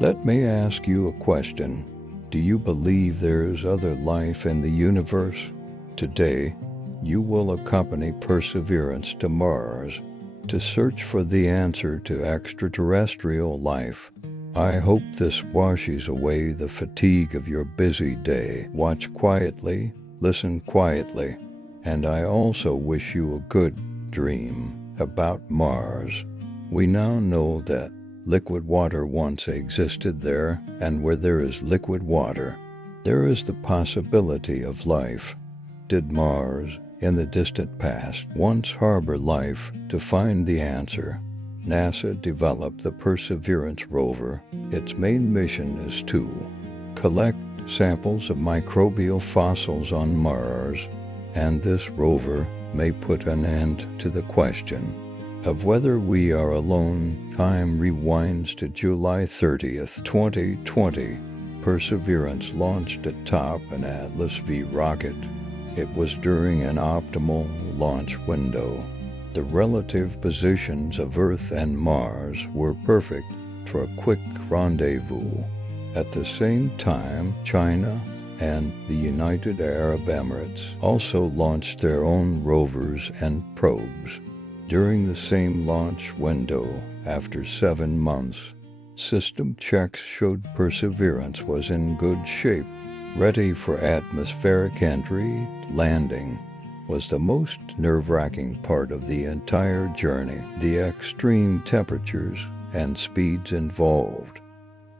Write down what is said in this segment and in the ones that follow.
Let me ask you a question. Do you believe there is other life in the universe? Today, you will accompany Perseverance to Mars to search for the answer to extraterrestrial life. I hope this washes away the fatigue of your busy day. Watch quietly, listen quietly, and I also wish you a good dream about Mars. We now know that liquid water once existed there, and where there is liquid water, there is the possibility of life. Did Mars, in the distant past, once harbor life? To find the answer, NASA developed the Perseverance rover. Its main mission is to collect samples of microbial fossils on Mars, and this rover may put an end to the question of whether we are alone. Time rewinds to July 30th, 2020. Perseverance launched atop an Atlas V rocket. It was during an optimal launch window. The relative positions of Earth and Mars were perfect for a quick rendezvous. At the same time, China and the United Arab Emirates also launched their own rovers and probes. During the same launch window, after 7 months, system checks showed Perseverance was in good shape, ready for atmospheric entry. Landing was the most nerve-wracking part of the entire journey. The extreme temperatures and speeds involved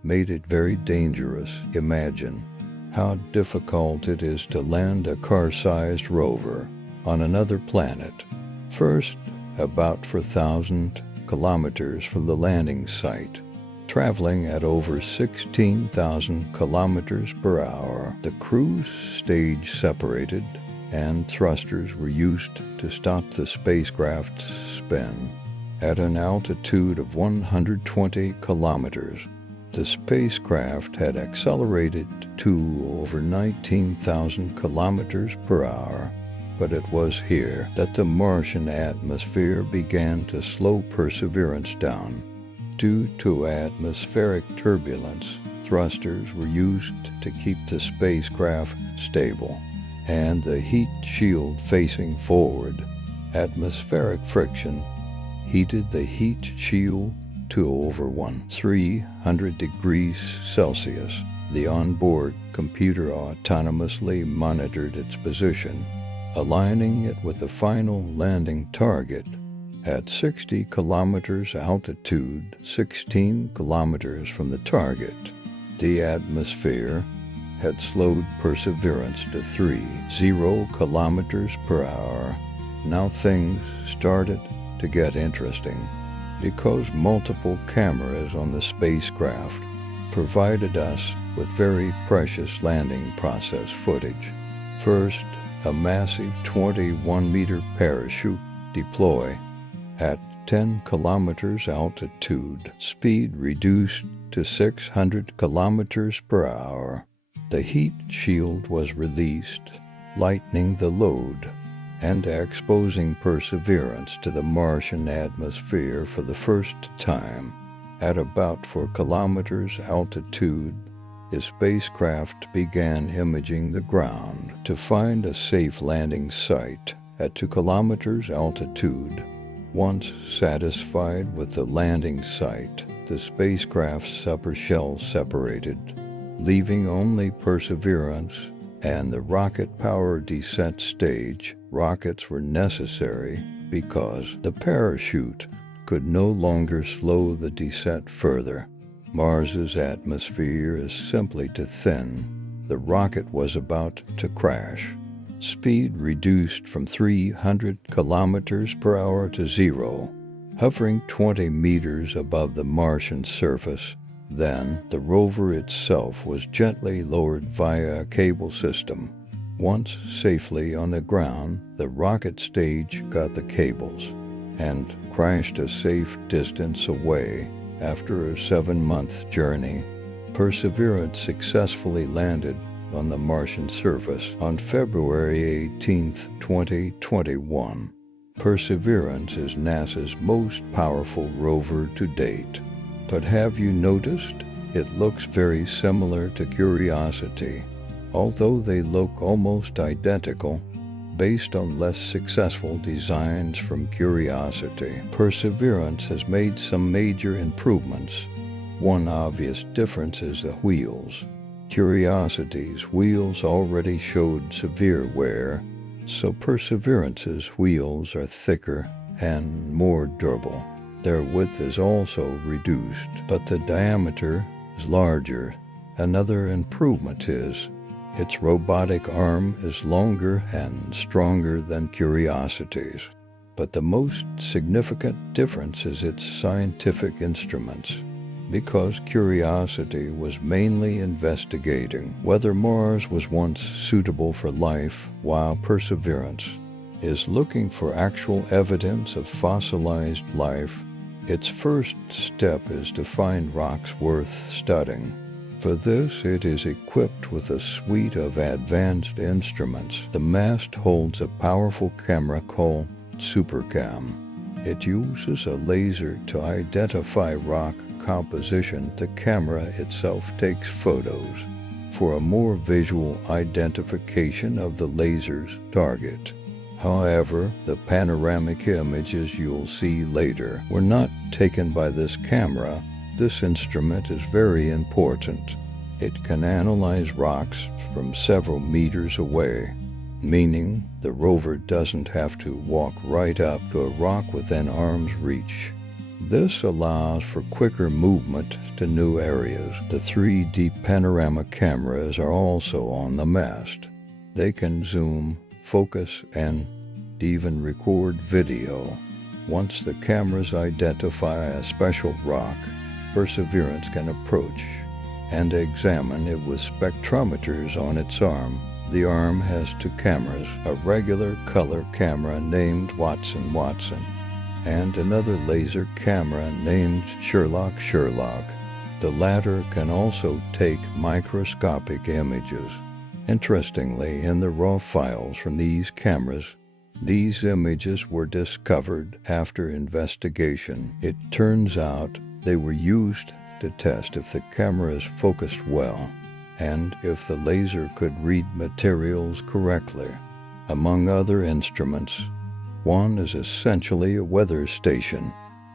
made it very dangerous. Imagine how difficult it is to land a car-sized rover on another planet. First, about 4,000 kilometers from the landing site, traveling at over 16,000 kilometers per hour. The cruise stage separated, and thrusters were used to stop the spacecraft's spin. At an altitude of 120 kilometers, the spacecraft had accelerated to over 19,000 kilometers per hour. But it was here that the Martian atmosphere began to slow Perseverance down. Due to atmospheric turbulence, thrusters were used to keep the spacecraft stable, and the heat shield facing forward. Atmospheric friction heated the heat shield to over 300 degrees Celsius. The onboard computer autonomously monitored its position, aligning it with the final landing target. At 60 kilometers altitude, 16 kilometers from the target, the atmosphere had slowed Perseverance to 30 kilometers per hour. Now things started to get interesting, because multiple cameras on the spacecraft provided us with very precious landing process footage. First, a massive 21-meter parachute deploy at 10 kilometers altitude, speed reduced to 600 kilometers per hour. The heat shield was released, lightening the load and exposing Perseverance to the Martian atmosphere for the first time. At about 4 kilometers altitude, the spacecraft began imaging the ground to find a safe landing site at 2 kilometers altitude. Once satisfied with the landing site, the spacecraft's upper shell separated, leaving only Perseverance and the rocket-powered descent stage. Rockets were necessary because the parachute could no longer slow the descent further. Mars's atmosphere is simply too thin. The rocket was about to crash. Speed reduced from 300 kilometers per hour to 0, hovering 20 meters above the Martian surface. Then, the rover itself was gently lowered via a cable system. Once safely on the ground, the rocket stage got the cables and crashed a safe distance away. After a 7-month journey, Perseverance successfully landed on the Martian surface on February 18, 2021. Perseverance is NASA's most powerful rover to date. But have you noticed It looks very similar to Curiosity, although they look almost identical based on less successful designs from Curiosity. Perseverance has made some major improvements. One obvious difference is the wheels. Curiosity's wheels already showed severe wear, so Perseverance's wheels are thicker and more durable. Their width is also reduced, but the diameter is larger. Another improvement is its robotic arm is longer and stronger than Curiosity's. But the most significant difference is its scientific instruments. Because Curiosity was mainly investigating whether Mars was once suitable for life, while Perseverance is looking for actual evidence of fossilized life, its first step is to find rocks worth studying. For this, it is equipped with a suite of advanced instruments. The mast holds a powerful camera called SuperCam. It uses a laser to identify rock composition. The camera itself takes photos for a more visual identification of the laser's target. However, the panoramic images you'll see later were not taken by this camera. This instrument is very important. It can analyze rocks from several meters away, meaning the rover doesn't have to walk right up to a rock within arm's reach. This allows for quicker movement to new areas. The 3D panorama cameras are also on the mast. They can zoom, focus, and even record video. Once the cameras identify a special rock, Perseverance can approach and examine it with spectrometers on its arm. The arm has two cameras, a regular color camera named Watson and another laser camera named Sherlock. The latter can also take microscopic images. Interestingly, in the raw files from these cameras, these images were discovered after investigation. It turns out they were used to test if the cameras focused well and if the laser could read materials correctly. Among other instruments, one is essentially a weather station.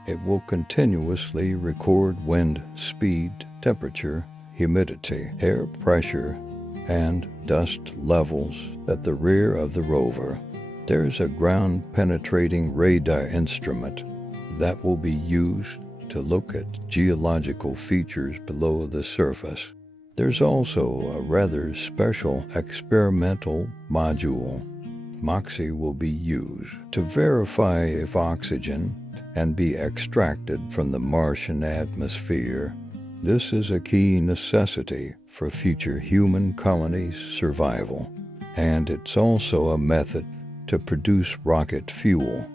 It will continuously record wind speed, temperature, humidity, air pressure, and dust levels at the rear of the rover. There's a ground-penetrating radar instrument that will be used to look at geological features below the surface. There's also a rather special experimental module. MOXIE will be used to verify if oxygen can be extracted from the Martian atmosphere. This is a key necessity for future human colonies' survival, and it's also a method to produce rocket fuel.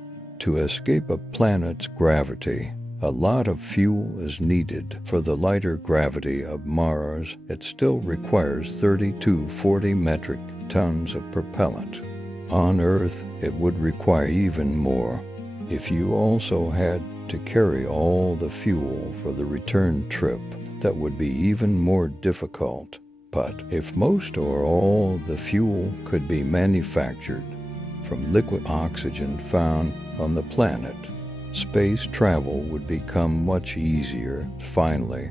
To escape a planet's gravity, a lot of fuel is needed. For the lighter gravity of Mars, it still requires 30 to 40 metric tons of propellant. On Earth, it would require even more. If you also had to carry all the fuel for the return trip, that would be even more difficult. But if most or all the fuel could be manufactured from liquid oxygen found on the planet, space travel would become much easier. Finally,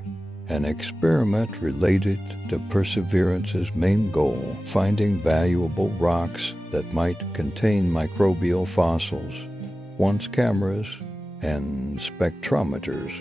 an experiment related to Perseverance's main goal, finding valuable rocks that might contain microbial fossils. Once cameras and spectrometers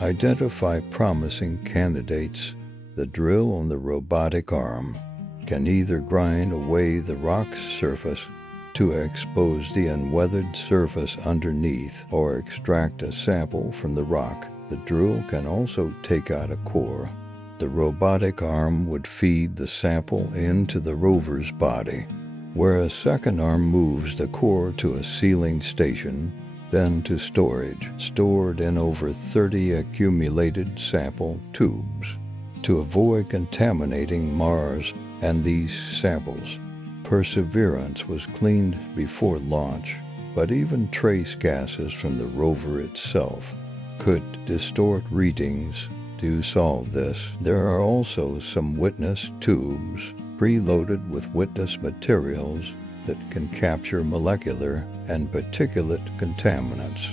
identify promising candidates, the drill on the robotic arm can either grind away the rock's surface to expose the unweathered surface underneath or extract a sample from the rock. The drill can also take out a core. The robotic arm would feed the sample into the rover's body, where a second arm moves the core to a sealing station, then to storage, stored in over 30 accumulated sample tubes. To avoid contaminating Mars and these samples, Perseverance was cleaned before launch, but even trace gases from the rover itself could distort readings to solve this. There are also some witness tubes preloaded with witness materials that can capture molecular and particulate contaminants.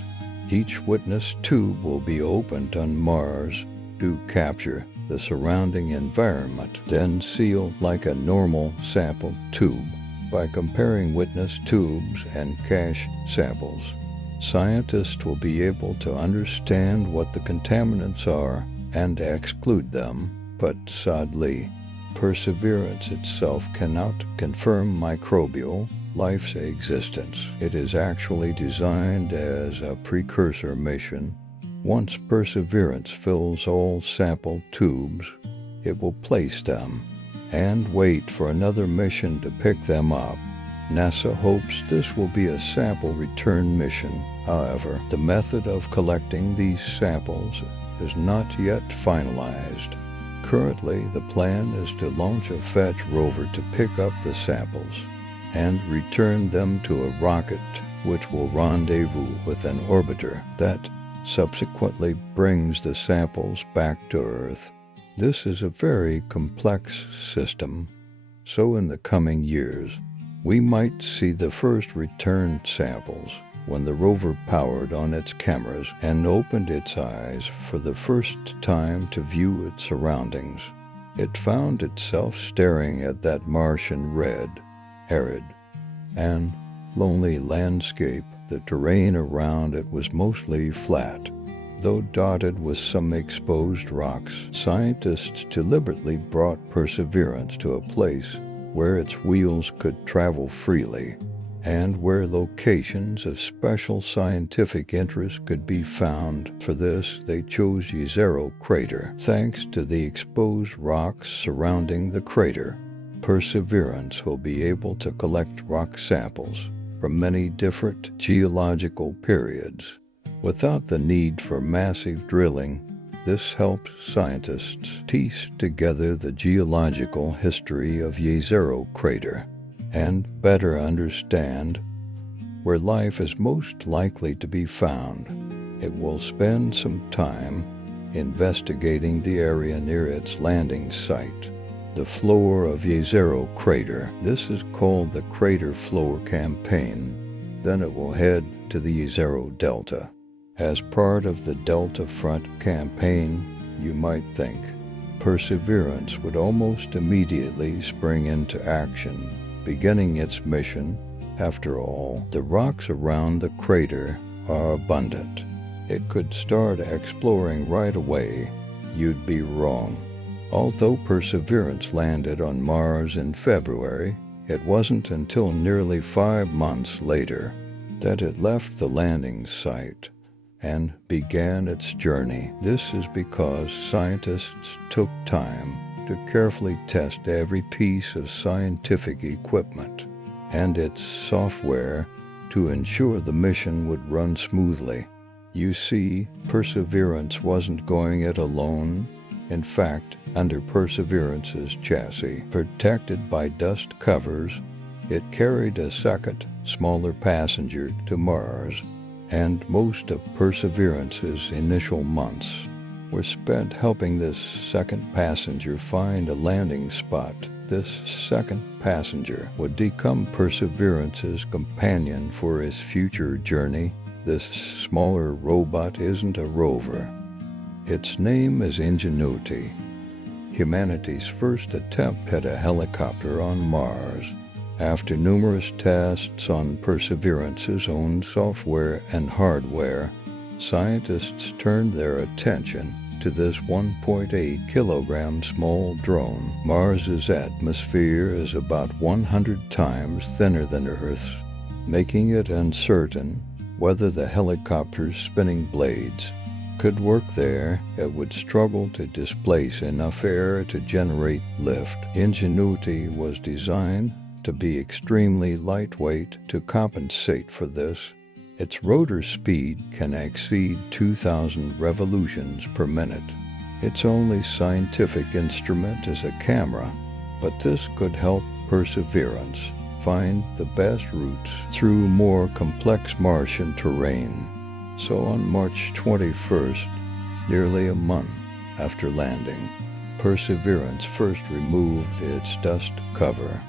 Each witness tube will be opened on Mars to capture the surrounding environment, then sealed like a normal sample tube. By comparing witness tubes and cache samples, scientists will be able to understand what the contaminants are and exclude them, but sadly, Perseverance itself cannot confirm microbial life's existence. It is actually designed as a precursor mission. Once Perseverance fills all sample tubes, it will place them and wait for another mission to pick them up. NASA hopes this will be a sample return mission. However, the method of collecting these samples is not yet finalized. Currently, the plan is to launch a fetch rover to pick up the samples and return them to a rocket which will rendezvous with an orbiter that subsequently brings the samples back to Earth. This is a very complex system, so in the coming years, we might see the first returned samples when the rover powered on its cameras and opened its eyes for the first time to view its surroundings. It found itself staring at that Martian red, arid, and lonely landscape. The terrain around it was mostly flat, though dotted with some exposed rocks. Scientists deliberately brought Perseverance to a place where its wheels could travel freely, and where locations of special scientific interest could be found. For this, they chose Jezero crater. Thanks to the exposed rocks surrounding the crater, Perseverance will be able to collect rock samples from many different geological periods. Without the need for massive drilling, this helps scientists piece together the geological history of Jezero crater and better understand where life is most likely to be found. It will spend some time investigating the area near its landing site, the floor of Jezero crater. This is called the Crater Floor Campaign. Then it will head to the Jezero Delta. As part of the Delta Front campaign, you might think Perseverance would almost immediately spring into action, beginning its mission. After all, the rocks around the crater are abundant. It could start exploring right away. You'd be wrong. Although Perseverance landed on Mars in February, it wasn't until nearly 5 months later that it left the landing site and began its journey. This is because scientists took time to carefully test every piece of scientific equipment and its software to ensure the mission would run smoothly. You see, Perseverance wasn't going it alone. In fact, under Perseverance's chassis, protected by dust covers, it carried a second, smaller passenger to Mars, and most of Perseverance's initial months were spent helping this second passenger find a landing spot. This second passenger would become Perseverance's companion for his future journey. This smaller robot isn't a rover. Its name is Ingenuity, humanity's first attempt at a helicopter on Mars. After numerous tests on Perseverance's own software and hardware, scientists turned their attention to this 1.8 kilogram small drone. Mars's atmosphere is about 100 times thinner than Earth's, making it uncertain whether the helicopter's spinning blades could work there. It would struggle to displace enough air to generate lift. Ingenuity was designed to be extremely lightweight to compensate for this. Its rotor speed can exceed 2,000 revolutions per minute. Its only scientific instrument is a camera, but this could help Perseverance find the best routes through more complex Martian terrain. So on March 21st, nearly a month after landing, Perseverance first removed its dust cover,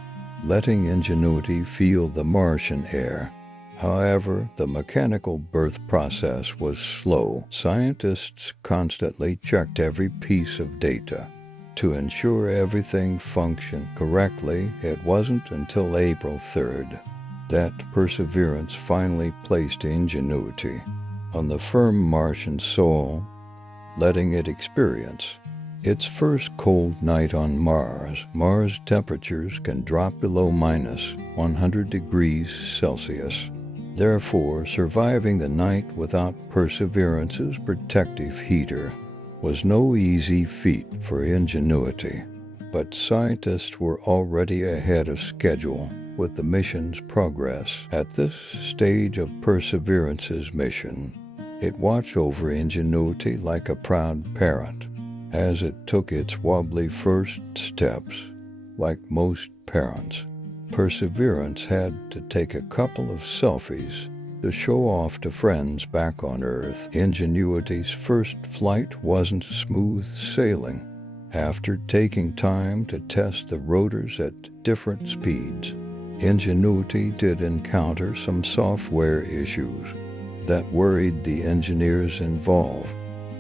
letting Ingenuity feel the Martian air. However, the mechanical birth process was slow. Scientists constantly checked every piece of data to ensure everything functioned correctly. It wasn't until April 3rd that Perseverance finally placed Ingenuity on the firm Martian soil, letting it experience its first cold night on Mars. Mars temperatures can drop below -100 degrees Celsius. Therefore, surviving the night without Perseverance's protective heater was no easy feat for Ingenuity. But scientists were already ahead of schedule with the mission's progress. At this stage of Perseverance's mission, it watched over Ingenuity like a proud parent as it took its wobbly first steps. Like most parents, Perseverance had to take a couple of selfies to show off to friends back on Earth. Ingenuity's first flight wasn't smooth sailing. After taking time to test the rotors at different speeds, Ingenuity did encounter some software issues that worried the engineers involved.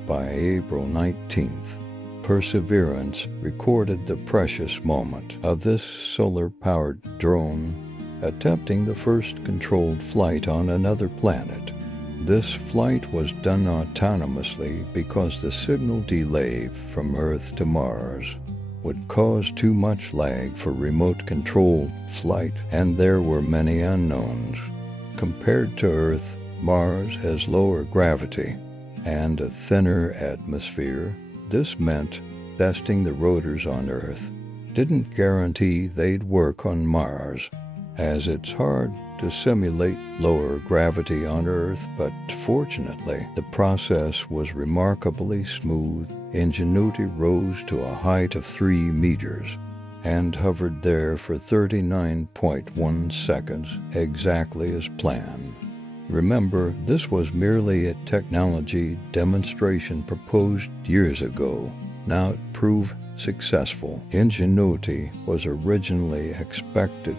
By April 19th, Perseverance recorded the precious moment of this solar-powered drone attempting the first controlled flight on another planet. This flight was done autonomously because the signal delay from Earth to Mars would cause too much lag for remote-controlled flight, and there were many unknowns. Compared to Earth, Mars has lower gravity and a thinner atmosphere. This meant testing the rotors on Earth didn't guarantee they'd work on Mars, as it's hard to simulate lower gravity on Earth, but fortunately, the process was remarkably smooth. Ingenuity rose to a height of 3 meters and hovered there for 39.1 seconds, exactly as planned. Remember, this was merely a technology demonstration proposed years ago. Now it proved successful. Ingenuity was originally expected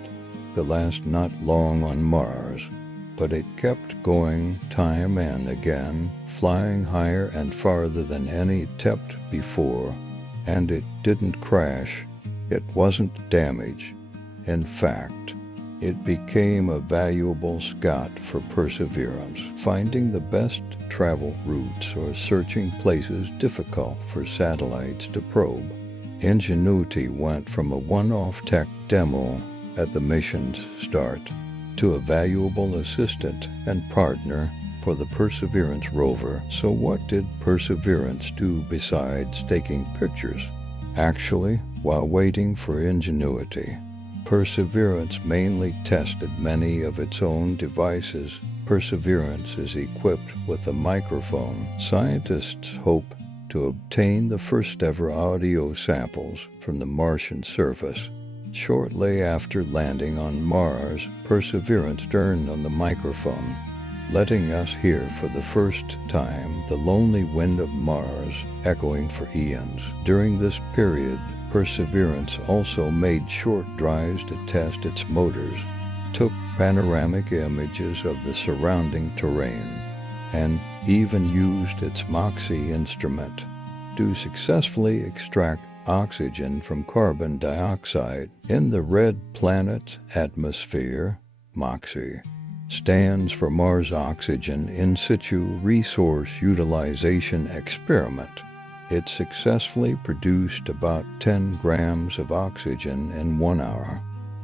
to last not long on Mars, but it kept going time and again, flying higher and farther than any attempt before, and it didn't crash. It wasn't damaged. In fact, it became a valuable scout for Perseverance, finding the best travel routes or searching places difficult for satellites to probe. Ingenuity went from a one-off tech demo at the mission's start to a valuable assistant and partner for the Perseverance rover. So what did Perseverance do besides taking pictures? Actually, while waiting for Ingenuity, Perseverance mainly tested many of its own devices. Perseverance is equipped with a microphone. Scientists hope to obtain the first-ever audio samples from the Martian surface. Shortly after landing on Mars, Perseverance turned on the microphone, letting us hear for the first time the lonely wind of Mars echoing for eons. During this period, Perseverance also made short drives to test its motors, took panoramic images of the surrounding terrain, and even used its MOXIE instrument to successfully extract oxygen from carbon dioxide in the red planet's atmosphere. MOXIE stands for Mars Oxygen In Situ Resource Utilization Experiment. It successfully produced about 10 grams of oxygen in 1 hour.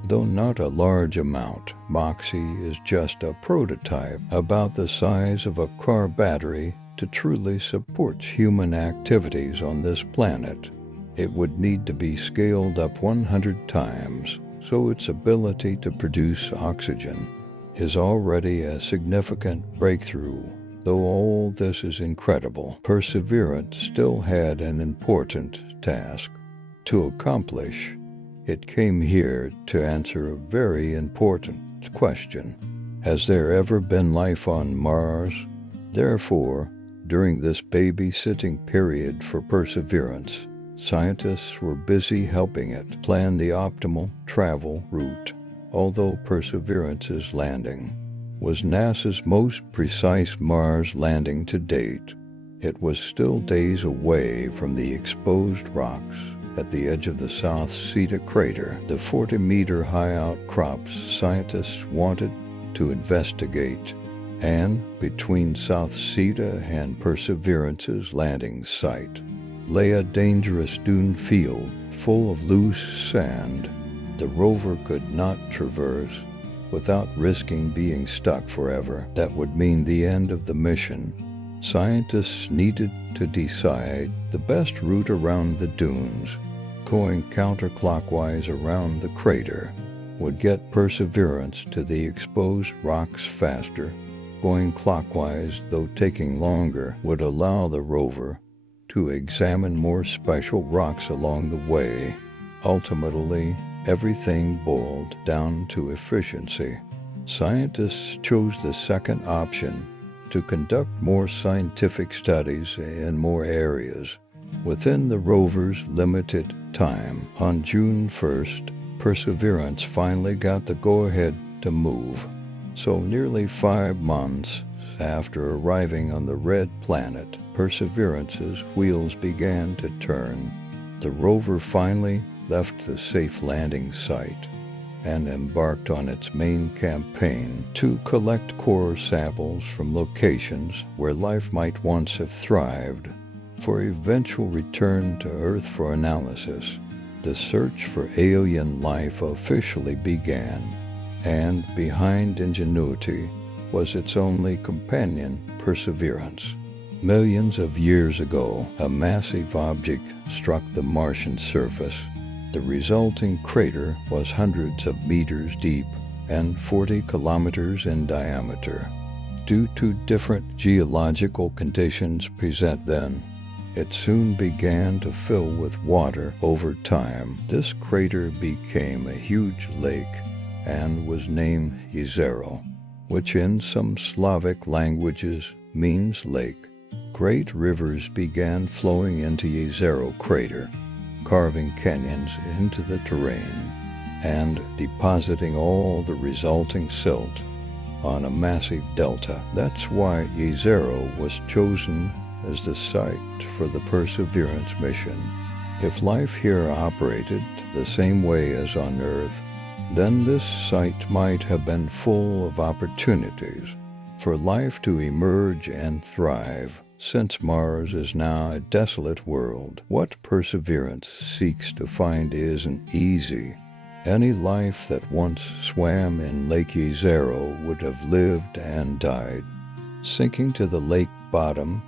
Though not a large amount, MOXIE is just a prototype about the size of a car battery to truly support human activities on this planet. It would need to be scaled up 100 times, so its ability to produce oxygen is already a significant breakthrough. Though all this is incredible, Perseverance still had an important task to accomplish. It came here to answer a very important question. Has there ever been life on Mars? Therefore, During this babysitting period for Perseverance, scientists were busy helping it plan the optimal travel route. Although Perseverance's landing was NASA's most precise Mars landing to date, it was still days away from the exposed rocks at the edge of the South Zeta crater, the 40-meter high outcrops scientists wanted to investigate. And between South Zeta and Perseverance's landing site lay a dangerous dune field full of loose sand the rover could not traverse without risking being stuck forever. That would mean the end of the mission. Scientists needed to decide the best route around the dunes. Going counterclockwise around the crater would get Perseverance to the exposed rocks faster. Going clockwise, though taking longer, would allow the rover to examine more special rocks along the way. Ultimately, everything boiled down to efficiency. Scientists chose the second option to conduct more scientific studies in more areas within the rover's limited time. On June 1st, Perseverance finally got the go-ahead to move. So nearly 5 months after arriving on the red planet, Perseverance's wheels began to turn. The rover finally left the safe landing site and embarked on its main campaign to collect core samples from locations where life might once have thrived, for eventual return to Earth for analysis. The search for alien life officially began, and behind Ingenuity was its only companion, Perseverance. Millions of years ago, a massive object struck the Martian surface. The resulting crater was hundreds of meters deep and 40 kilometers in diameter. Due to different geological conditions present then, it soon began to fill with water. Over time, this crater became a huge lake and was named Jezero, which in some Slavic languages means lake. Great rivers began flowing into Jezero crater, carving canyons into the terrain and depositing all the resulting silt on a massive delta. That's why Jezero was chosen as the site for the Perseverance mission. If life here operated the same way as on Earth, then this site might have been full of opportunities for life to emerge and thrive. Since Mars is now a desolate world, what Perseverance seeks to find isn't easy. Any life that once swam in Lake Jezero would have lived and died, sinking to the lake bottom,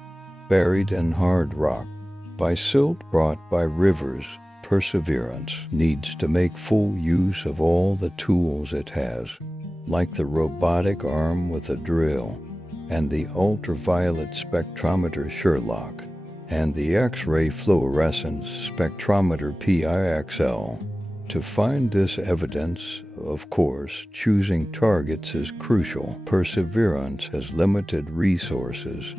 buried in hard rock. By silt brought by rivers, Perseverance needs to make full use of all the tools it has, like the robotic arm with a drill, and the ultraviolet spectrometer Sherlock, and the X-ray fluorescence spectrometer PIXL. To find this evidence, of course, choosing targets is crucial. Perseverance has limited resources.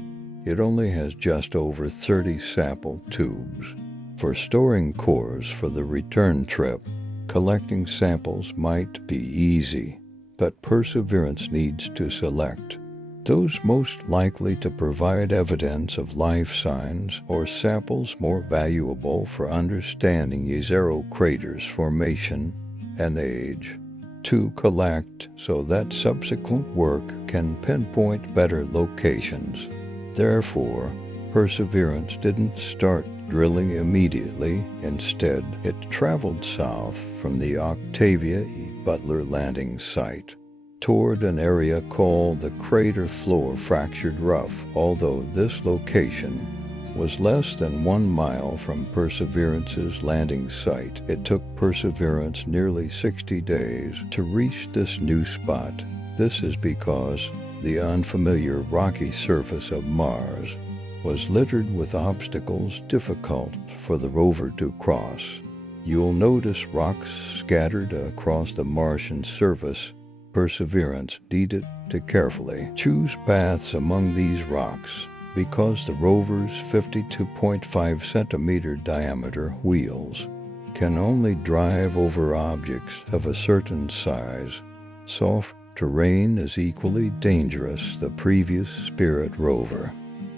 It only has just over 30 sample tubes. For storing cores for the return trip, collecting samples might be easy, but Perseverance needs to select those most likely to provide evidence of life signs or samples more valuable for understanding Jezero crater's formation and age, to collect so that subsequent work can pinpoint better locations. Therefore, Perseverance didn't start drilling immediately. Instead, it traveled south from the Octavia E. Butler landing site toward an area called the crater floor fractured rough. Although this location was less than 1 mile from Perseverance's landing site, it took Perseverance nearly 60 days to reach this new spot. This is because the unfamiliar rocky surface of Mars was littered with obstacles difficult for the rover to cross. You'll notice rocks scattered across the Martian surface. Perseverance needed to carefully choose paths among these rocks because the rover's 52.5 centimeter diameter wheels can only drive over objects of a certain size. Soft terrain is equally dangerous. The previous Spirit rover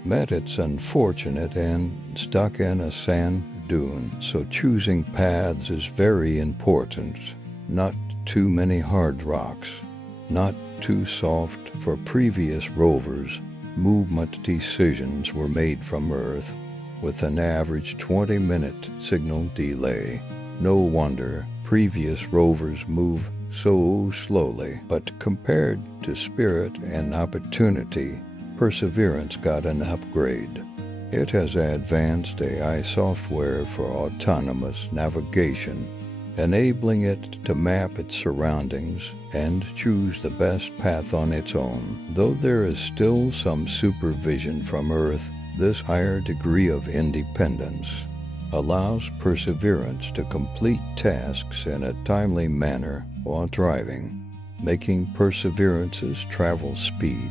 met its unfortunate end stuck in a sand dune, so choosing paths is very important. Not too many hard rocks, not too soft. For previous rovers, movement decisions were made from Earth with an average 20-minute signal delay. No wonder previous rovers move so slowly, but compared to Spirit and Opportunity, Perseverance got an upgrade. It has advanced AI software for autonomous navigation, enabling it to map its surroundings and choose the best path on its own. Though there is still some supervision from Earth, this higher degree of independence allows Perseverance to complete tasks in a timely manner while driving, making Perseverance's travel speed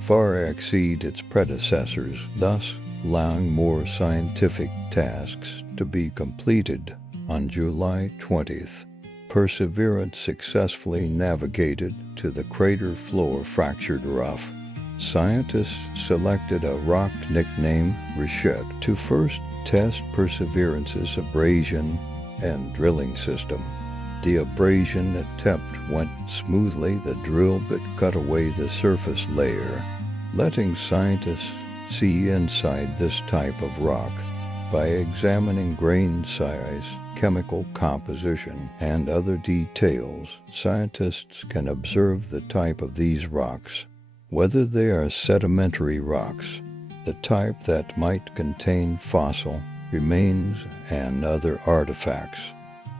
far exceed its predecessors, thus allowing more scientific tasks to be completed. On July 20th, Perseverance successfully navigated to the crater floor fractured rough. Scientists selected a rock nicknamed Resonant to first test Perseverance's abrasion and drilling system. The abrasion attempt went smoothly. The drill bit cut away the surface layer, letting scientists see inside this type of rock. By examining grain size, chemical composition, and other details, scientists can observe the type of these rocks, whether they are sedimentary rocks, the type that might contain fossil remains and other artifacts,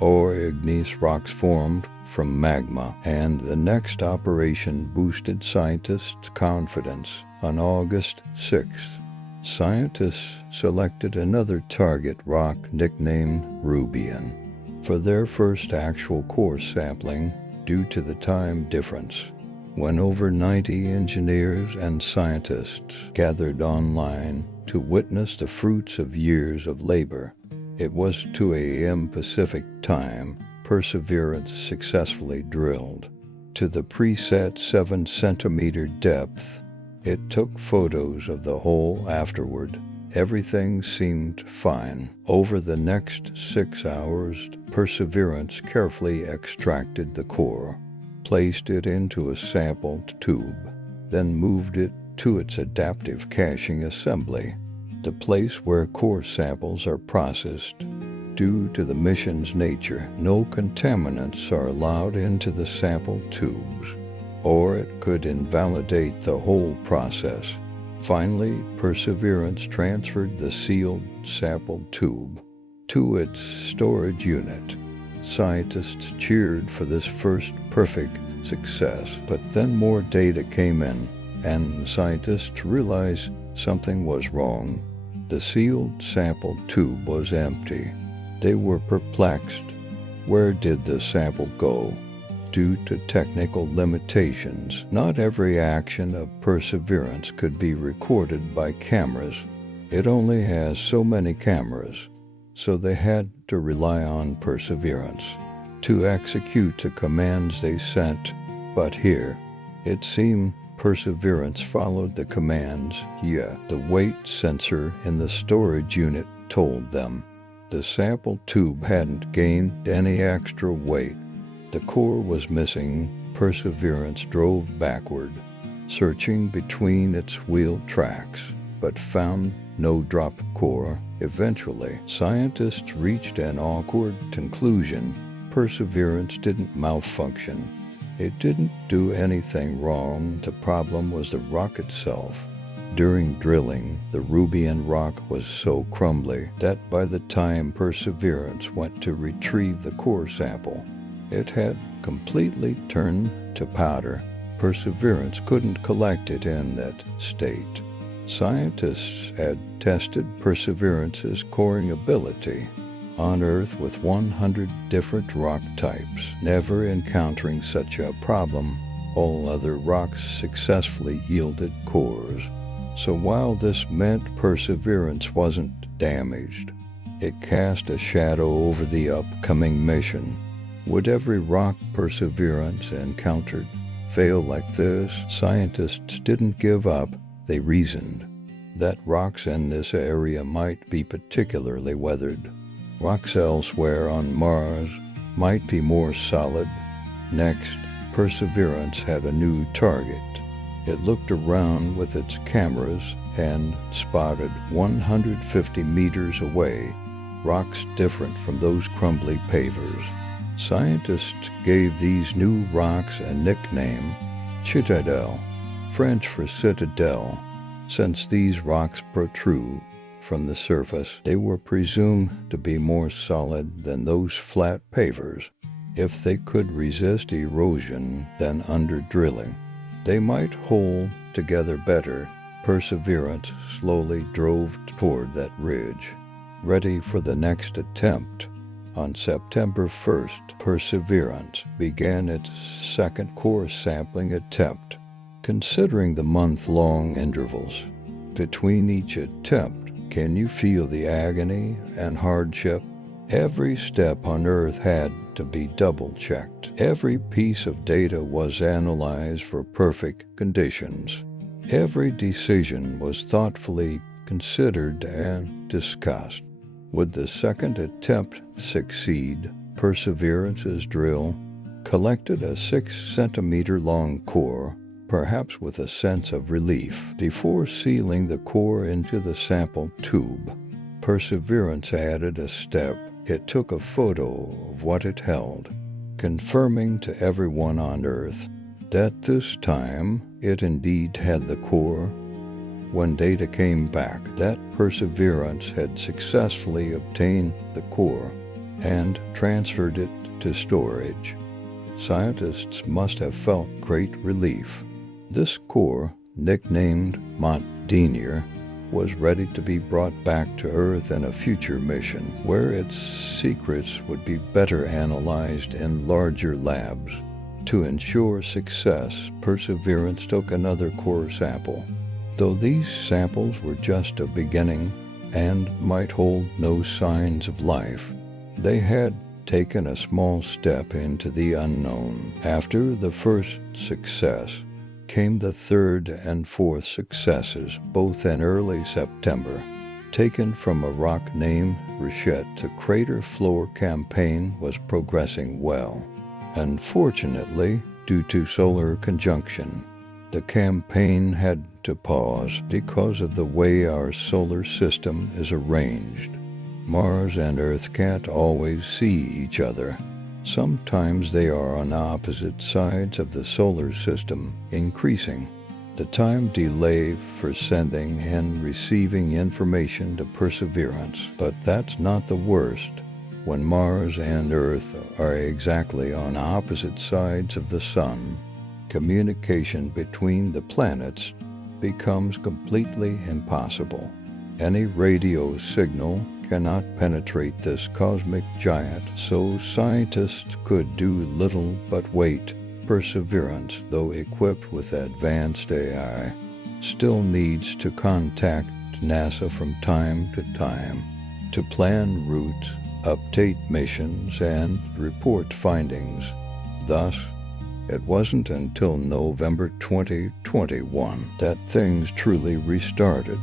or igneous rocks formed from magma. And the next operation boosted scientists' confidence. On August 6th, scientists selected another target rock nicknamed Rubian for their first actual core sampling due to the time difference. When over 90 engineers and scientists gathered online to witness the fruits of years of labor, it was 2 a.m. Pacific time. Perseverance successfully drilled to the preset 7-centimeter depth. It took photos of the hole afterward. Everything seemed fine. Over the next 6 hours, Perseverance carefully extracted the core, placed it into a sampled tube, then moved it to its adaptive caching assembly, the place where core samples are processed. Due to the mission's nature, no contaminants are allowed into the sample tubes, or it could invalidate the whole process. Finally, Perseverance transferred the sealed sample tube to its storage unit. Scientists cheered for this first perfect success, but then more data came in, and scientists realized something was wrong. The sealed sample tube was empty. They were perplexed. Where did the sample go? Due to technical limitations, not every action of Perseverance could be recorded by cameras. It only has so many cameras, so they had to rely on Perseverance to execute the commands they sent. But here, it seemed Perseverance followed the commands. The weight sensor in the storage unit told them the sample tube hadn't gained any extra weight. The core was missing. Perseverance drove backward, searching between its wheel tracks, but found no dropped core. Eventually, scientists reached an awkward conclusion. Perseverance didn't malfunction. It didn't do anything wrong. The problem was the rock itself. During drilling, the Rubian rock was so crumbly that by the time Perseverance went to retrieve the core sample, it had completely turned to powder. Perseverance couldn't collect it in that state. Scientists had tested Perseverance's coring ability on Earth with 100 different rock types, never encountering such a problem. All other rocks successfully yielded cores. So while this meant Perseverance wasn't damaged, it cast a shadow over the upcoming mission. Would every rock Perseverance encountered fail like this? Scientists didn't give up. They reasoned that rocks in this area might be particularly weathered. Rocks elsewhere on Mars might be more solid. Next, Perseverance had a new target. It looked around with its cameras and spotted 150 meters away rocks different from those crumbly pavers. Scientists gave these new rocks a nickname, Citadel, French for citadel. Since these rocks protrude from the surface, they were presumed to be more solid than those flat pavers. If they could resist erosion than under drilling, they might hold together better. Perseverance slowly drove toward that ridge, ready for the next attempt. On September 1st, Perseverance began its second core sampling attempt. Considering the month-long intervals between each attempt, can you feel the agony and hardship? Every step on Earth had to be double-checked. Every piece of data was analyzed for perfect conditions. Every decision was thoughtfully considered and discussed. Would the second attempt succeed? Perseverance's drill collected a 6-centimeter-long core, perhaps with a sense of relief. Before sealing the core into the sample tube, Perseverance added a step. It took a photo of what it held, confirming to everyone on Earth that this time it indeed had the core. When data came back that Perseverance had successfully obtained the core and transferred it to storage, scientists must have felt great relief. This core, nicknamed Montdenier, was ready to be brought back to Earth in a future mission, where its secrets would be better analyzed in larger labs. To ensure success, Perseverance took another core sample. Though these samples were just a beginning and might hold no signs of life, they had taken a small step into the unknown. After the first success came the third and fourth successes, both in early September. Taken from a rock named Richette, the crater floor campaign was progressing well. Unfortunately, due to solar conjunction, the campaign had to pause because of the way our solar system is arranged. Mars and Earth can't always see each other. Sometimes they are on opposite sides of the solar system, increasing the time delay for sending and receiving information to Perseverance. But that's not the worst. When Mars and Earth are exactly on opposite sides of the Sun, communication between the planets becomes completely impossible. Any radio signal cannot penetrate this cosmic giant, so scientists could do little but wait. Perseverance, though equipped with advanced AI, still needs to contact NASA from time to time to plan routes, update missions, and report findings. Thus, it wasn't until November 2021 that things truly restarted.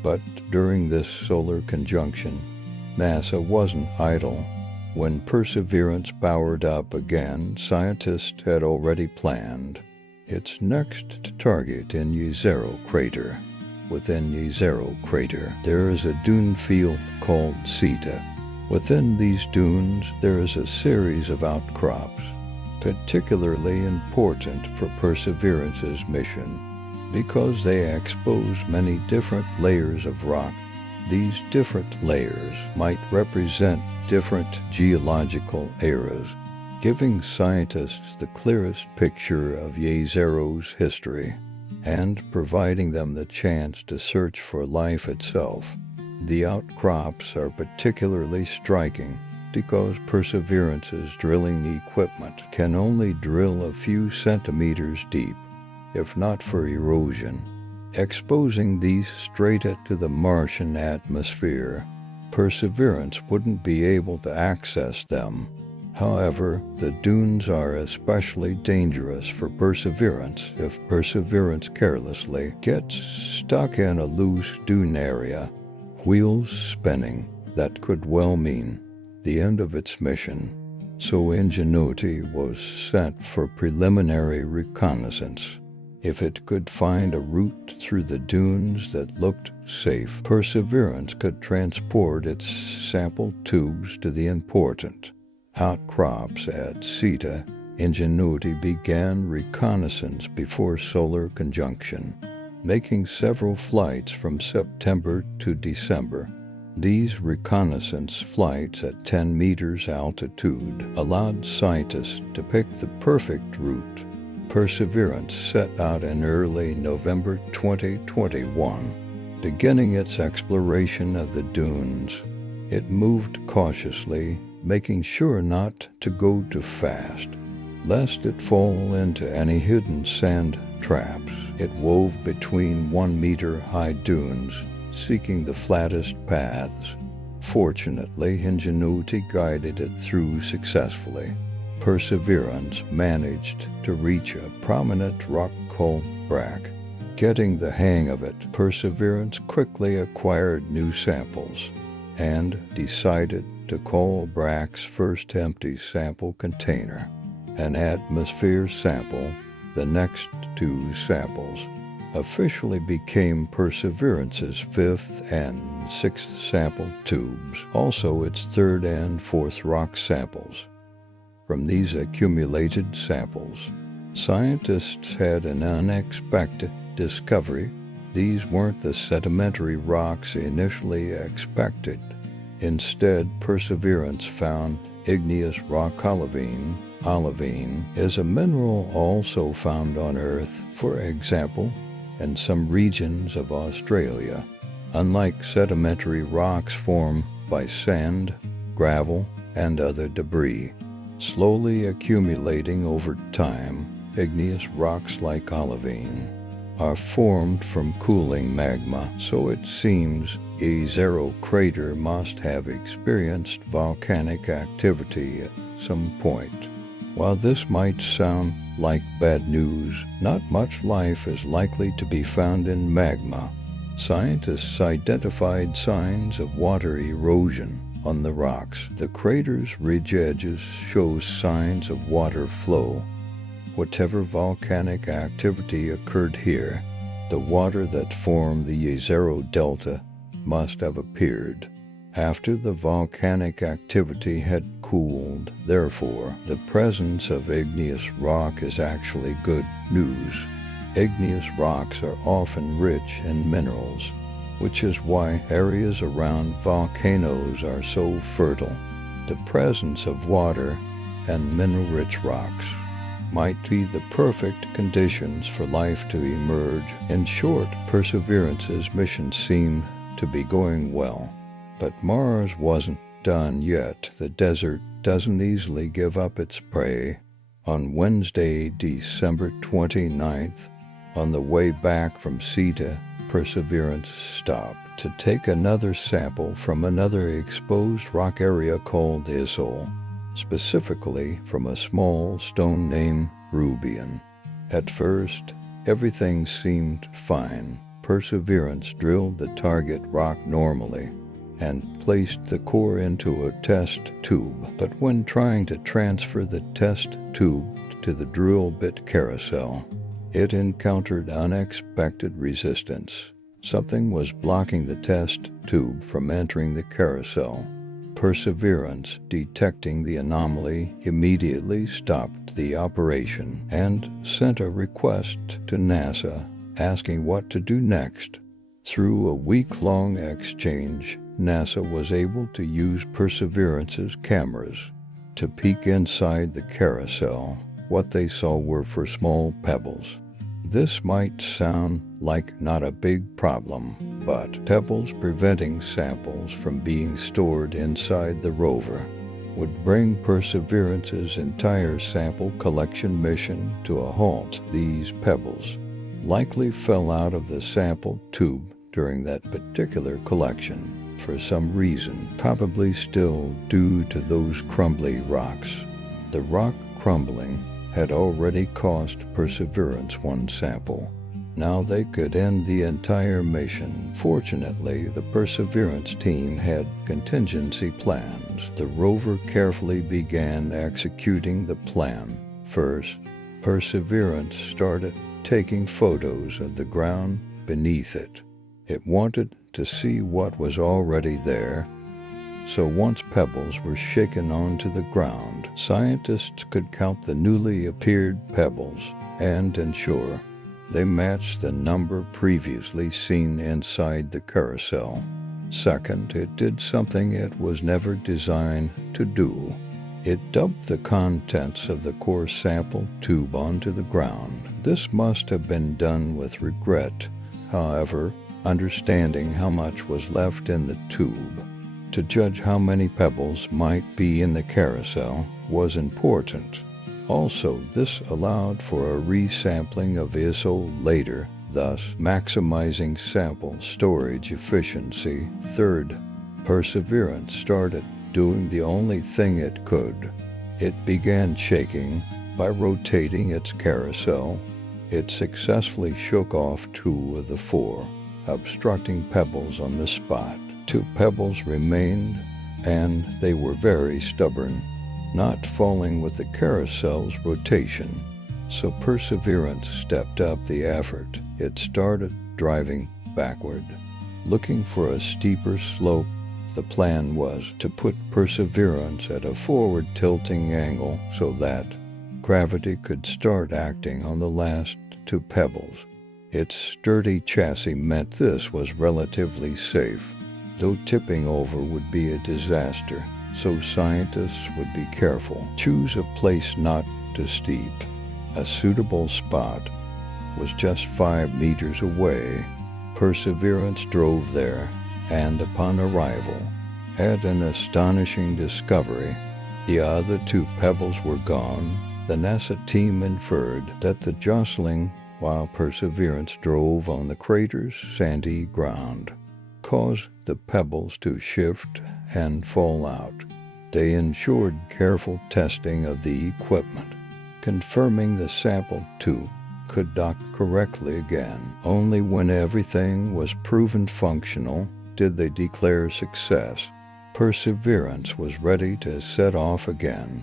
But during this solar conjunction, NASA wasn't idle. When Perseverance powered up again, scientists had already planned its next target in Jezero crater. Within Jezero crater, there is a dune field called Zeta. Within these dunes, there is a series of outcrops, particularly important for Perseverance's mission, because they expose many different layers of rock. These different layers might represent different geological eras, giving scientists the clearest picture of Jezero's history and providing them the chance to search for life itself. The outcrops are particularly striking because Perseverance's drilling equipment can only drill a few centimeters deep. If not for erosion, Exposing these straight into the Martian atmosphere, Perseverance wouldn't be able to access them. However, the dunes are especially dangerous for Perseverance if Perseverance carelessly gets stuck in a loose dune area. Wheels spinning, that could well mean the end of its mission. So Ingenuity was sent for preliminary reconnaissance. If it could find a route through the dunes that looked safe, Perseverance could transport its sample tubes to the important outcrops at Zeta. Ingenuity began reconnaissance before solar conjunction, making several flights from September to December. These reconnaissance flights at 10 meters altitude allowed scientists to pick the perfect route. Perseverance set out in early November 2021, beginning its exploration of the dunes. It moved cautiously, making sure not to go too fast, lest it fall into any hidden sand traps. It wove between 1-meter-high dunes, seeking the flattest paths. Fortunately, Ingenuity guided it through successfully. Perseverance managed to reach a prominent rock called Brack. Getting the hang of it, Perseverance quickly acquired new samples and decided to call Brack's first empty sample container an atmosphere sample. The next two samples officially became Perseverance's 5th and 6th sample tubes, also its 3rd and 4th rock samples. From these accumulated samples, scientists had an unexpected discovery. These weren't the sedimentary rocks initially expected. Instead, Perseverance found igneous rock olivine. Olivine is a mineral also found on Earth, for example, in some regions of Australia. Unlike sedimentary rocks formed by sand, gravel, and other debris, slowly accumulating over time, igneous rocks like olivine are formed from cooling magma, so it seems a zero crater must have experienced volcanic activity at some point. While this might sound like bad news, not much life is likely to be found in magma. Scientists identified signs of water erosion on the rocks. The crater's ridge edges show signs of water flow. Whatever volcanic activity occurred here, the water that formed the Jezero Delta must have appeared after the volcanic activity had cooled. Therefore, the presence of igneous rock is actually good news. Igneous rocks are often rich in minerals, which is why areas around volcanoes are so fertile. The presence of water and mineral-rich rocks might be the perfect conditions for life to emerge. In short, Perseverance's mission seemed to be going well. But Mars wasn't done yet. The desert doesn't easily give up its prey. On Wednesday, December 29th, on the way back from Zeta, Perseverance stopped to take another sample from another exposed rock area called Isol, specifically from a small stone named Rubian. At first, everything seemed fine. Perseverance drilled the target rock normally and placed the core into a test tube. But when trying to transfer the test tube to the drill bit carousel, it encountered unexpected resistance. Something was blocking the test tube from entering the carousel. Perseverance, detecting the anomaly, immediately stopped the operation and sent a request to NASA asking what to do next. Through a week-long exchange, NASA was able to use Perseverance's cameras to peek inside the carousel. What they saw were for small pebbles. This might sound like not a big problem, but pebbles preventing samples from being stored inside the rover would bring Perseverance's entire sample collection mission to a halt. These pebbles likely fell out of the sample tube during that particular collection for some reason, probably still due to those crumbly rocks. The rock crumbling had already cost Perseverance one sample. Now they could end the entire mission. Fortunately, the Perseverance team had contingency plans. The rover carefully began executing the plan. First, Perseverance started taking photos of the ground beneath it. It wanted to see what was already there. So once pebbles were shaken onto the ground, scientists could count the newly appeared pebbles and ensure they matched the number previously seen inside the carousel. Second, it did something it was never designed to do. It dumped the contents of the core sample tube onto the ground. This must have been done with regret, however, understanding how much was left in the tube. To judge how many pebbles might be in the carousel was important. Also, this allowed for a resampling of ISO later, thus maximizing sample storage efficiency. Third, Perseverance started doing the only thing it could. It began shaking by rotating its carousel. It successfully shook off 2 of the 4 obstructing pebbles on the spot. 2 pebbles remained, and they were very stubborn, not falling with the carousel's rotation. So Perseverance stepped up the effort. It started driving backward, looking for a steeper slope. The plan was to put Perseverance at a forward tilting angle so that gravity could start acting on the last 2 pebbles. Its sturdy chassis meant this was relatively safe, though tipping over would be a disaster, so scientists would be careful. Choose a place not too steep. A suitable spot was just 5 meters away. Perseverance drove there, and upon arrival, had an astonishing discovery. The other 2 pebbles were gone. The NASA team inferred that the jostling while Perseverance drove on the crater's sandy ground caused the pebbles to shift and fall out. They ensured careful testing of the equipment, confirming the sample tube could dock correctly again. Only when everything was proven functional did they declare success. Perseverance was ready to set off again.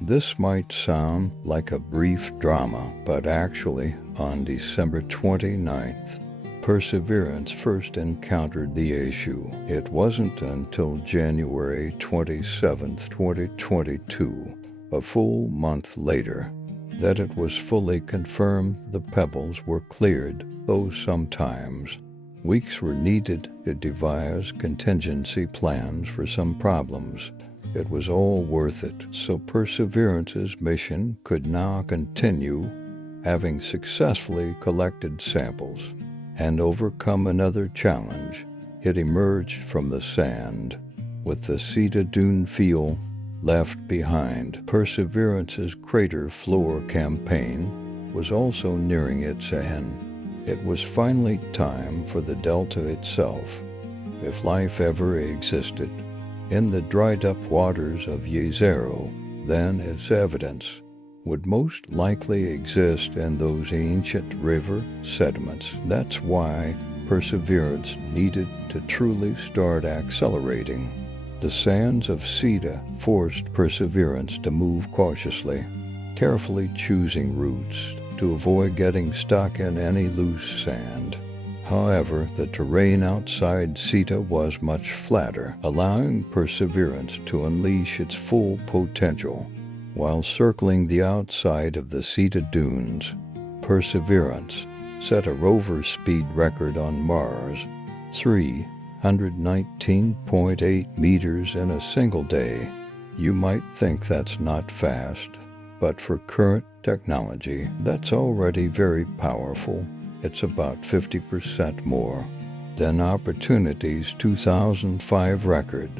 This might sound like a brief drama, but actually, on December 29th, Perseverance first encountered the issue. It wasn't until January 27, 2022, a full month later, that it was fully confirmed the pebbles were cleared, though sometimes weeks were needed to devise contingency plans for some problems. It was all worth it, so Perseverance's mission could now continue, having successfully collected samples and overcome another challenge. It emerged from the sand with the Cedar Dune feel left behind. Perseverance's crater floor campaign was also nearing its end. It was finally time for the delta itself, if life ever existed, in the dried-up waters of Jezero. Then its evidence would most likely exist in those ancient river sediments. That's why Perseverance needed to truly start accelerating. The sands of Cedar forced Perseverance to move cautiously, carefully choosing routes to avoid getting stuck in any loose sand. However, the terrain outside Cedar was much flatter, allowing Perseverance to unleash its full potential. While circling the outside of the Cedar Dunes, Perseverance set a rover speed record on Mars, 319.8 meters in a single day. You might think that's not fast, but for current technology, that's already very powerful. It's about 50% more than Opportunity's 2005 record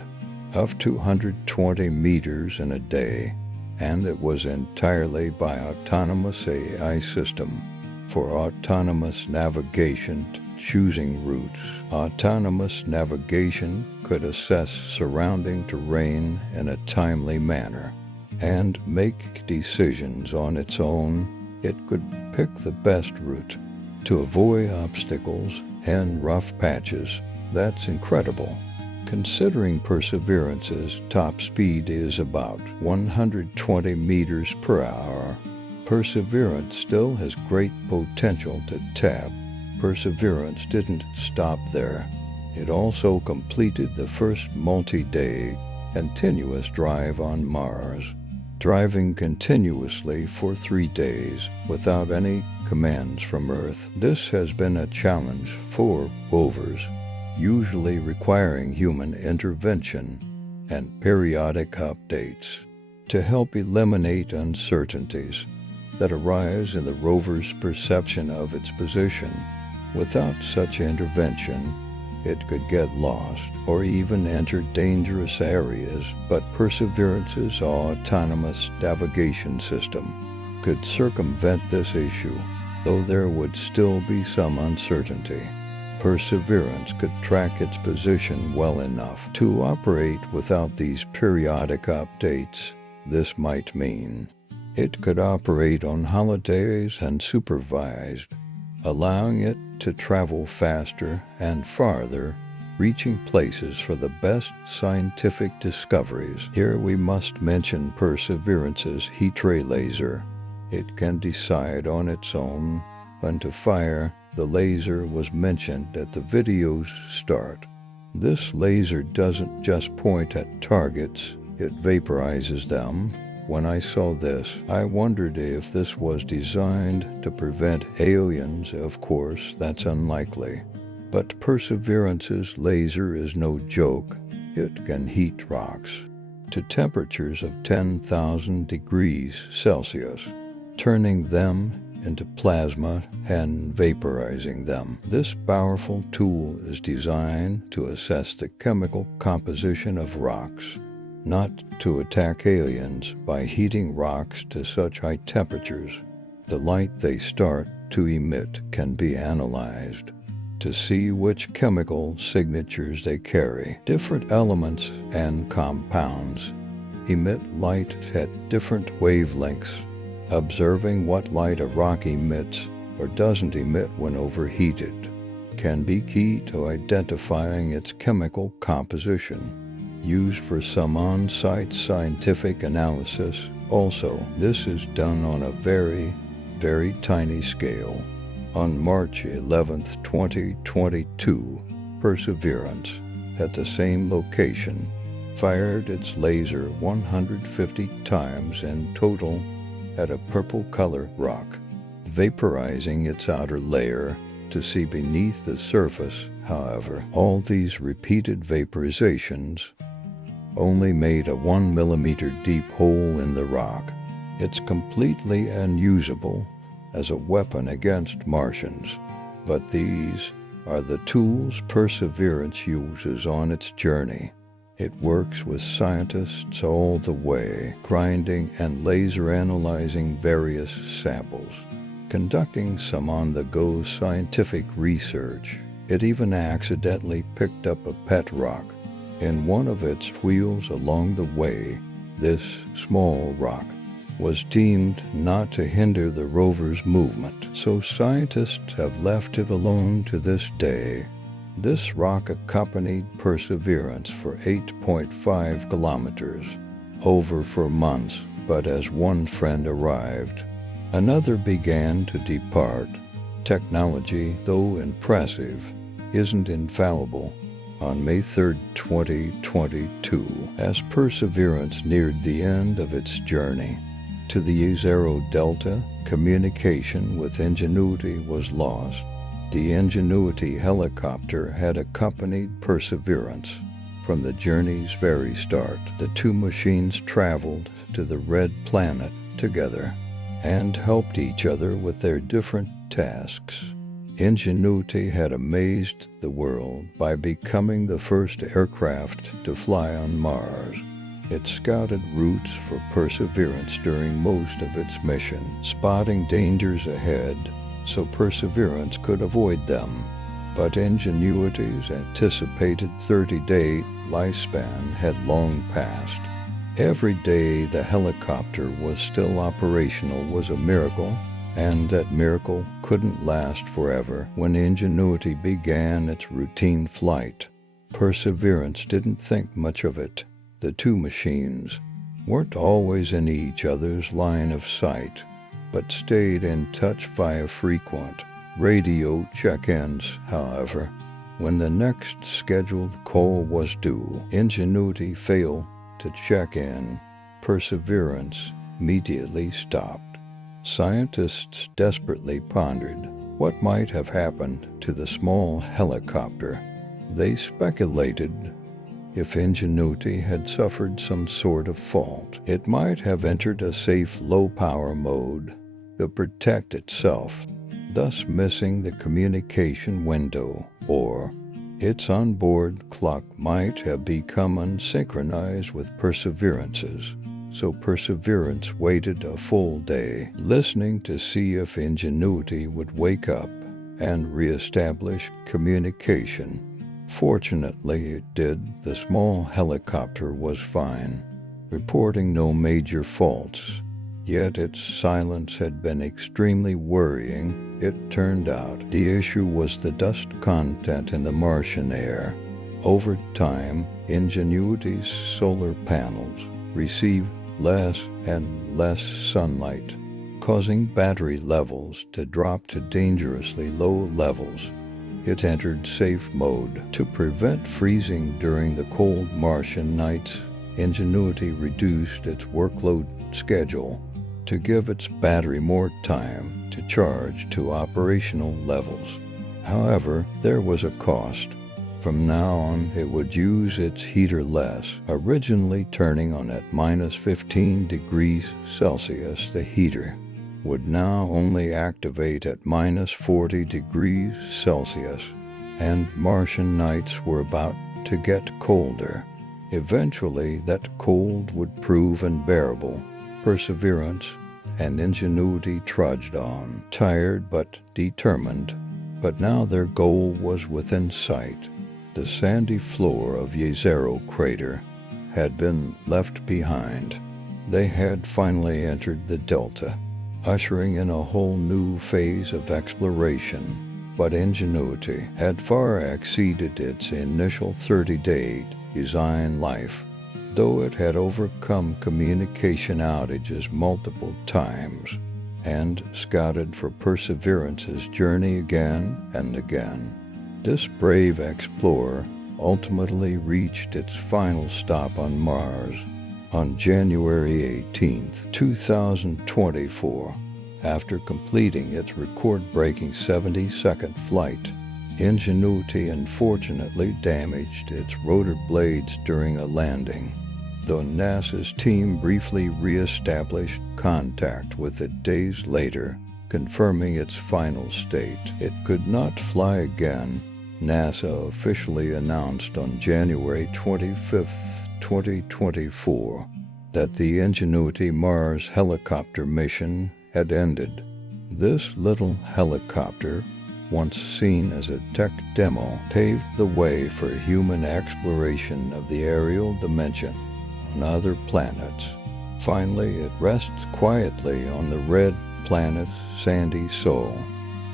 of 220 meters in a day, and it was entirely by autonomous AI system. for autonomous navigation, choosing routes. Autonomous navigation could assess surrounding terrain in a timely manner and make decisions on its own. It could pick the best route to avoid obstacles and rough patches. That's incredible. Considering Perseverance's top speed is about 120 meters per hour, Perseverance still has great potential to tap. Perseverance didn't stop there. It also completed the first multi-day continuous drive on Mars, driving continuously for 3 days without any commands from Earth. This has been a challenge for rovers, usually requiring human intervention and periodic updates to help eliminate uncertainties that arise in the rover's perception of its position. Without such intervention, it could get lost or even enter dangerous areas, but Perseverance's autonomous navigation system could circumvent this issue, though there would still be some uncertainty. Perseverance could track its position well enough to operate without these periodic updates. This might mean it could operate on holidays unsupervised, allowing it to travel faster and farther, reaching places for the best scientific discoveries. Here we must mention Perseverance's heat ray laser. It can decide on its own when to fire. The laser was mentioned at the video's start. This laser doesn't just point at targets, it vaporizes them. When I saw this, I wondered if this was designed to prevent aliens. Of course, that's unlikely. But Perseverance's laser is no joke. It can heat rocks to temperatures of 10,000 degrees Celsius, turning them into plasma and vaporizing them. This powerful tool is designed to assess the chemical composition of rocks, not to attack aliens by heating rocks to such high temperatures. The light they start to emit can be analyzed to see which chemical signatures they carry. Different elements and compounds emit light at different wavelengths. Observing what light a rock emits or doesn't emit when overheated can be key to identifying its chemical composition, used for some on-site scientific analysis. Also, this is done on a very, very tiny scale. On March 11, 2022, Perseverance, at the same location, fired its laser 150 times in total at a purple-colored rock, vaporizing its outer layer to see beneath the surface. However, all these repeated vaporizations only made a 1 millimeter deep hole in the rock. It's completely unusable as a weapon against Martians. But these are the tools Perseverance uses on its journey. It works with scientists all the way, grinding and laser analyzing various samples, conducting some on-the-go scientific research. It even accidentally picked up a pet rock in one of its wheels along the way. This small rock was deemed not to hinder the rover's movement, so scientists have left it alone to this day. This rock accompanied Perseverance for 8.5 kilometers, over for months, but as one friend arrived, another began to depart. Technology, though impressive, isn't infallible. On May 3, 2022, as Perseverance neared the end of its journey to the Zero Delta, communication with Ingenuity was lost. The Ingenuity helicopter had accompanied Perseverance from the journey's very start. The two machines traveled to the Red Planet together and helped each other with their different tasks. Ingenuity had amazed the world by becoming the first aircraft to fly on Mars. It scouted routes for Perseverance during most of its mission, spotting dangers ahead so Perseverance could avoid them. But Ingenuity's anticipated 30-day lifespan had long passed. Every day the helicopter was still operational was a miracle, and that miracle couldn't last forever. When Ingenuity began its routine flight, Perseverance didn't think much of it. The two machines weren't always in each other's line of sight, but stayed in touch via frequent radio check-ins. However, when the next scheduled call was due, Ingenuity failed to check in. Perseverance immediately stopped. Scientists desperately pondered what might have happened to the small helicopter. They speculated if Ingenuity had suffered some sort of fault. It might have entered a safe low-power mode to protect itself, thus missing the communication window, or its onboard clock might have become unsynchronized with Perseverance's. So Perseverance waited a full day, listening to see if Ingenuity would wake up and reestablish communication. Fortunately, it did. The small helicopter was fine, reporting no major faults. Yet its silence had been extremely worrying. It turned out the issue was the dust content in the Martian air. Over time, Ingenuity's solar panels received less and less sunlight, causing battery levels to drop to dangerously low levels. It entered safe mode. To prevent freezing during the cold Martian nights, Ingenuity reduced its workload schedule to give its battery more time to charge to operational levels. However, there was a cost. From now on, it would use its heater less. Originally turning on at -15 degrees Celsius, the heater would now only activate at -40 degrees Celsius, and Martian nights were about to get colder. Eventually, that cold would prove unbearable. Perseverance and Ingenuity trudged on, tired but determined. But now their goal was within sight. The sandy floor of Jezero crater had been left behind. They had finally entered the delta, ushering in a whole new phase of exploration. But Ingenuity had far exceeded its initial 30-day design life, though it had overcome communication outages multiple times and scouted for Perseverance's journey again and again. This brave explorer ultimately reached its final stop on Mars on January 18, 2024, after completing its record-breaking 70-second flight. Ingenuity unfortunately damaged its rotor blades during a landing. Though NASA's team briefly re-established contact with it days later, confirming its final state, it could not fly again. NASA officially announced on January 25, 2024, that the Ingenuity Mars helicopter mission had ended. This little helicopter, once seen as a tech demo, paved the way for human exploration of the aerial dimension on other planets. Finally, it rests quietly on the red planet's sandy soil.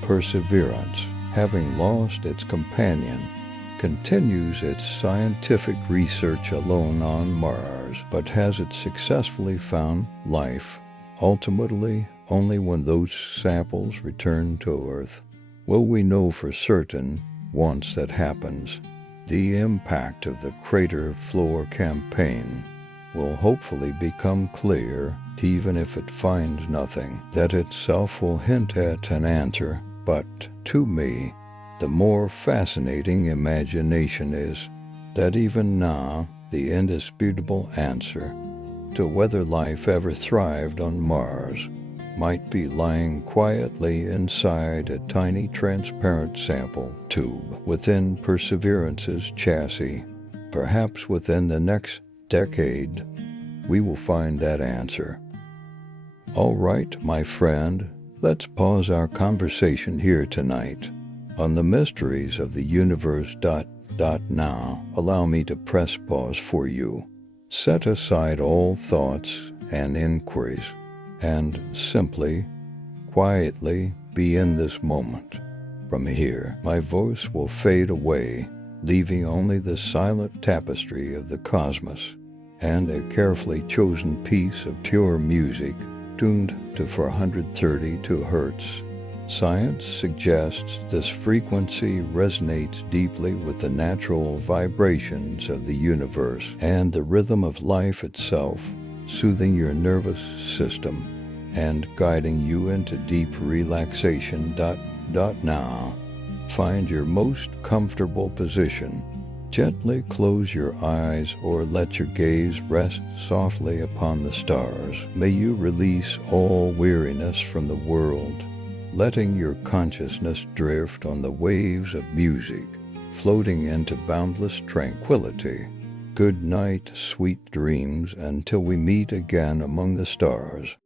Perseverance, having lost its companion, continues its scientific research alone on Mars, but has it successfully found life? Ultimately, only when those samples return to Earth will we know for certain. Once that happens, the impact of the crater floor campaign will hopefully become clear. Even if it finds nothing, that itself will hint at an answer. But to me, the more fascinating imagination is that even now, the indisputable answer to whether life ever thrived on Mars might be lying quietly inside a tiny transparent sample tube within Perseverance's chassis. Perhaps within the next decade, we will find that answer. All right, my friend, Let's pause our conversation here tonight on the mysteries of the universe. Now, allow me to press pause for you. Set aside all thoughts and inquiries and simply, quietly be in this moment. From here, my voice will fade away, leaving only the silent tapestry of the cosmos and a carefully chosen piece of pure music tuned to 432 Hz. Science suggests this frequency resonates deeply with the natural vibrations of the universe and the rhythm of life itself, soothing your nervous system and guiding you into deep relaxation. Now, find your most comfortable position. Gently close your eyes or let your gaze rest softly upon the stars. May you release all weariness from the world, letting your consciousness drift on the waves of music, floating into boundless tranquility. Good night, sweet dreams, until we meet again among the stars.